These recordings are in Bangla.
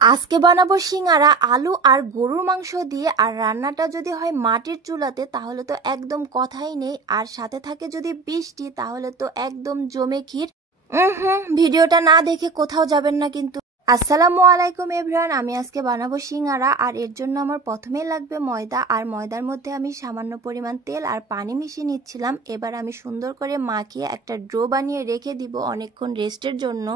আজকে বানাবো সিঙ্গারা আলু আর গরুর মাংস দিয়ে। আর রান্নাটা যদি হয় মাটির চুলাতে তাহলে তো একদম কথাই নেই, আর সাথে থাকে যদি বৃষ্টি তাহলে তো একদম জমে ক্ষীর। ভিডিওটা না দেখে কোথাও যাবেন না কিন্তু। আসসালামু আলাইকুম এভরিওয়ান, আমি আজকে বানাবো সিঙ্গারা। আর এর জন্য আমার প্রথমেই লাগবে ময়দা, আর ময়দার মধ্যে আমি সামান্য পরিমাণ তেল আর পানি মিশিয়ে নিচ্ছিলাম। এবার আমি সুন্দর করে মাখিয়ে একটা ডো বানিয়ে রেখে দিব অনেকক্ষণ রেস্টের জন্য।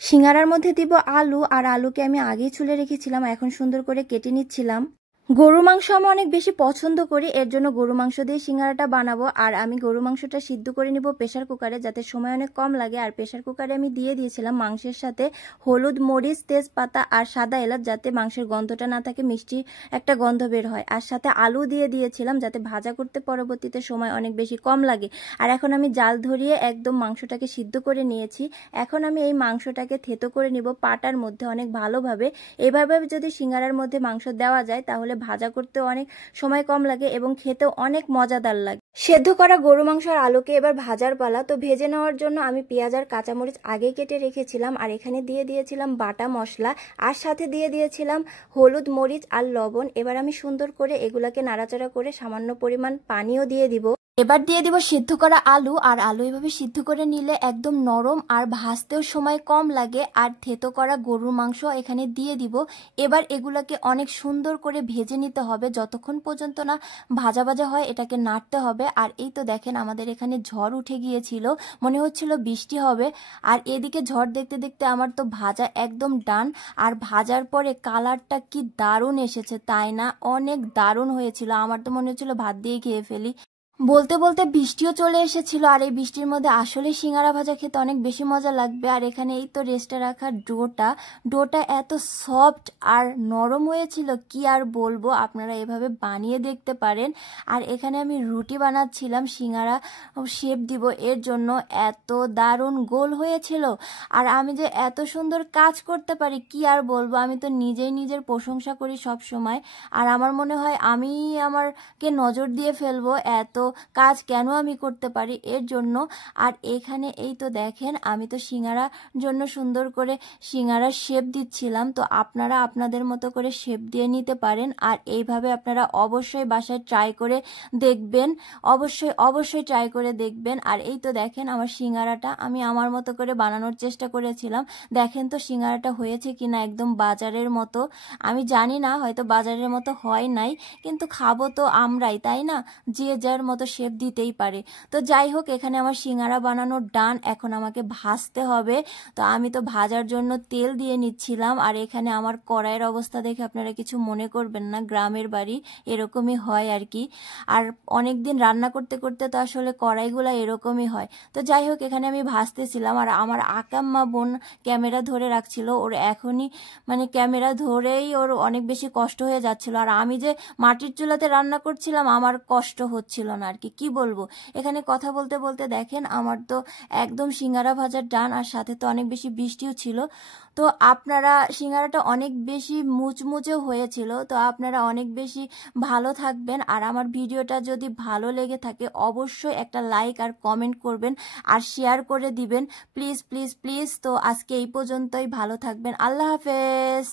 সিঙ্গারার মধ্যে দিব আলু, আর আলুকে আমি আগেই ছুলে রেখেছিলাম, এখন সুন্দর করে কেটে নিচ্ছিলাম। গরুর মাংস আমি অনেক বেশি পছন্দ করি, এর জন্য গরু মাংস দিয়ে সিঙ্গারাটা বানাবো। আর আমি গরু মাংসটা সিদ্ধ করে নিব প্রেশার কুকারে, যাতে সময় অনেক কম লাগে। আর প্রেশার কুকারে আমি দিয়ে দিয়েছিলাম মাংসের সাথে হলুদ, মরিচ, তেজপাতা আর সাদা এলাচ, যাতে মাংসের গন্ধটা না থাকে, মিষ্টি একটা গন্ধ বের হয়। আর সাথে আলু দিয়ে দিয়েছিলাম, যাতে ভাজা করতে পরবর্তীতে সময় অনেক বেশি কম লাগে। আর এখন আমি জাল ধরিয়ে একদম মাংসটাকে সিদ্ধ করে নিয়েছি। এখন আমি এই মাংসটাকে থেতো করে নিব পাটার মধ্যে অনেক ভালোভাবে। এভাবে যদি সিঙ্গারার মধ্যে মাংস দেওয়া যায় তাহলে ভাজা করতে অনেক সময় কম লাগে এবং খেতেও অনেক মজাদার লাগে। সেদ্ধ করা গরু মাংস আর আলুকে এবার ভাজার পালা। তো ভেজে নেওয়ার জন্য আমি পেঁয়াজ আর কাঁচামরিচ আগে কেটে রেখেছিলাম, আর এখানে দিয়ে দিয়েছিলাম বাটা মশলা, আর সাথে দিয়ে দিয়েছিলাম হলুদ, মরিচ আর লবণ। এবার আমি সুন্দর করে এগুলাকে নাড়াচাড়া করে সামান্য পরিমাণ পানিও দিয়ে দিব। এবার দিয়ে দিব সিদ্ধ করা আলু, আর আলু এভাবে সিদ্ধ করে নিলে একদম নরম আর ভাজতেও সময় কম লাগে। আর থেতো করা গরুর মাংস এখানে দিয়ে দিব। এবার এগুলাকে অনেক সুন্দর করে ভেজে নিতে হবে, যতক্ষণ পর্যন্ত না ভাজা ভাজা হয় এটাকে নাড়তে হবে। আর এই তো দেখেন আমাদের এখানে ঝড় উঠে গিয়েছিল, মনে হচ্ছিল বৃষ্টি হবে। আর এদিকে ঝড় দেখতে দেখতে আমার তো ভাজা একদম ডান। আর ভাজার পরে কালারটা কি দারুণ এসেছে তাই না, অনেক দারুণ হয়েছিল। আমার তো মনে হচ্ছিল ভাত দিয়ে খেয়ে ফেলি। বলতে বলতে বৃষ্টিও চলে এসেছিল, আর এই বৃষ্টির মধ্যে আসলে সিঙ্গারা ভাজা খেতে অনেক বেশি মজা লাগবে। আর এখানে এই তো রেস্টে রাখা ডোটা এত সফট আর নরম হয়েছিল কি আর বলবো, আপনারা এভাবে বানিয়ে দেখতে পারেন। আর এখানে আমি রুটি বানাচ্ছিলাম সিঙ্গারা শেপ দিব, এর জন্য এত দারুণ গোল হয়েছিল। আর আমি যে এত সুন্দর কাজ করতে পারি কি আর বলবো, আমি তো নিজেই নিজের প্রশংসা করি সব সময়। আর আমার মনে হয় আমি আমারকে নজর দিয়ে ফেলবো, এত কাজ কেন আমি করতে পারি এর জন্য। আর এখানে এই তো দেখেন আমি তো সিঙ্গারার জন্য সুন্দর করে সিঙ্গারার শেপ দিচ্ছিলাম। তো আপনারা আপনাদের মতো করে শেপ দিয়ে নিতে পারেন, আর এইভাবে আপনারা অবশ্যই বাসায় ট্রাই করে দেখবেন, অবশ্যই ট্রাই করে দেখবেন। আর এই তো দেখেন আমার সিঙ্গারাটা আমি আমার মতো করে বানানোর চেষ্টা করেছিলাম। দেখেন তো সিঙ্গারাটা হয়েছে কিনা, একদম বাজারের মতো। আমি জানি না, হয়তো বাজারের মতো হয় নাই, কিন্তু খাবো তো আমরাই, তাই না? যে যার মতো শেপ দিতেই পারে। তো যাই হোক, এখানে আমার সিঙ্গারা বানানোর ডান, এখন আমাকে ভাজতে হবে। তো আমি তো ভাজার জন্য তেল দিয়ে নিচ্ছিলাম। আর এখানে আমার কড়াইয়ের অবস্থা দেখে আপনারা কিছু মনে করবেন না, গ্রামের বাড়ি এরকমই হয় আর কি। আর অনেক দিন রান্না করতে করতে তো আসলে কড়াইগুলো এরকমই হয়। তো যাই হোক, এখানে আমি ভাজতেছিলাম, আর আমার আকাম্মা বোন ক্যামেরা ধরে রাখছিল। ওর এখনই মানে ক্যামেরা ধরেই ওর অনেক বেশি কষ্ট হয়ে যাচ্ছিল। আর আমি যে মাটির চুলাতে রান্না করছিলাম আমার কষ্ট হচ্ছিল না আর কি, কি বলবো। এখানে কথা বলতে বলতে দেখেন আমার তো একদম সিঙ্গারা ভাজার ডান, আর সাথে তো অনেক বেশি বৃষ্টিও ছিল। তো আপনারা সিঙ্গারাটা অনেক বেশি মুচমুচে হয়েছিল। তো আপনারা অনেক বেশি ভালো থাকবেন। আর আমার ভিডিওটা যদি ভালো লেগে থাকে অবশ্যই একটা লাইক আর কমেন্ট করবেন, আর শেয়ার করে দিবেন প্লিজ প্লিজ প্লিজ। তো আজকে এই পর্যন্তই, ভালো থাকবেন, আল্লাহ হাফেজ।